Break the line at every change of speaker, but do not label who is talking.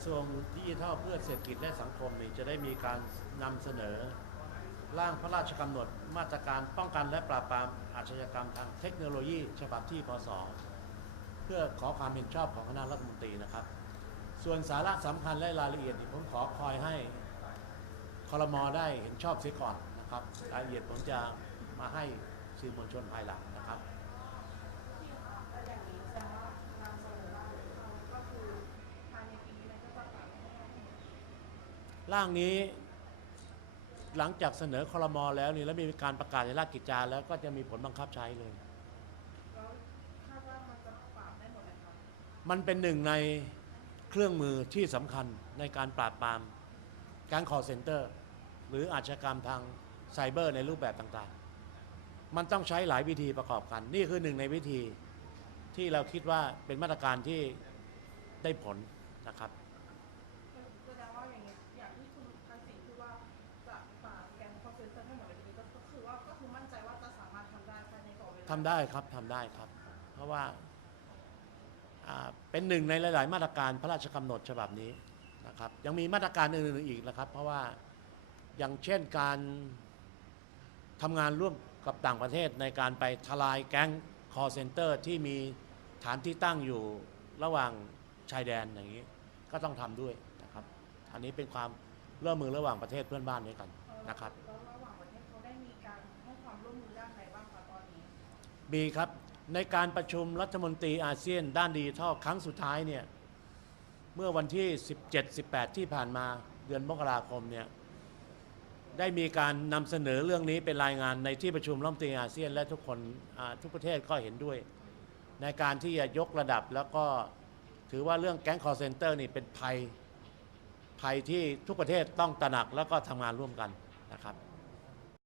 ระทรวงดิจิทัลเพื่อเศรษฐกิจและสังคมนี่จะได้มีการนำเสนอ ร่างพระราชกำหนดมาตรการป้องกันและปราบปรามอาชญากรรมทางเทคโนโลยีฉบับที่พศเพื่อขอความเห็นชอบของคณะรัฐมนตรีนะครับ ส่วนสาระสำคัญและรายละเอียดนี่ผมขอคอยให้คอรมอได้เห็นชอบเสียก่อนนะครับรายละเอียดผมจะมาให้สื่อมวลชนภายหลังนะครับ
แล้วอย่างนี้แสดงว่านำเสนอมาก็คือภายในปีนี้ก็จะปรับให้ได้
ร่างนี้หลังจากเสนอคอรมอแล้วนี่แล้วมีการประกาศในราชกิจจาแล้วก็จะมีผลบังคับใช้เลย
แล้วคาดว่ามันจะปรับได้หมดไหมคะ
มันเป็นหนึ่งในเครื่องมือที่สำคัญในการปราบปรามการคอเซ็นเตอร์ หรืออาชญากรรมทางไซเบอร์ในรูปแบบต่างๆ มันต้องใช้หลายวิธีประกอบกัน นี่คือหนึ่งในวิธีที่เราคิดว่าเป็นมาตรการที่ได้ผลนะครับ
ทำได้
ครับทำได้ครับ เพราะว่าเป็นหนึ่งในหลาย ๆ มาตรการพระราชกำหนดฉบับนี้นะครับยังมีมาตรการอื่นๆอีกนะครับ เพราะว่าอย่างเช่นการทำงานร่วมกับต่างประเทศในการไปทลายแก๊งคอร์เซนเตอร์ที่มีฐานที่ตั้งอยู่ระหว่างชายแดนอย่างนี้ก็ต้องทำด้วยนะครับ อันนี้เป็นความร่วมมือระหว่างประเทศเพื่อนบ้านด้วยกันนะครับ
มีครับ
ในการประชุมรัฐมนตรีอาเซียนด้านดิจิทัลครั้งสุดท้ายเนี่ยเมื่อวันที่ 17-18 ที่ผ่านมาเดือนมกราคมเนี่ยได้มีการนำเสนอเรื่องนี้เป็นรายงานในที่ประชุมรัฐมนตรีอาเซียนและทุกคนทุกประเทศก็เห็นด้วย ในการที่จะยกระดับแล้วก็ถือว่าเรื่องแก๊งคอร์เซนเตอร์นี่เป็นภัยภัยที่ทุกประเทศต้องตระหนักแล้วก็ทำงานร่วมกันนะครับ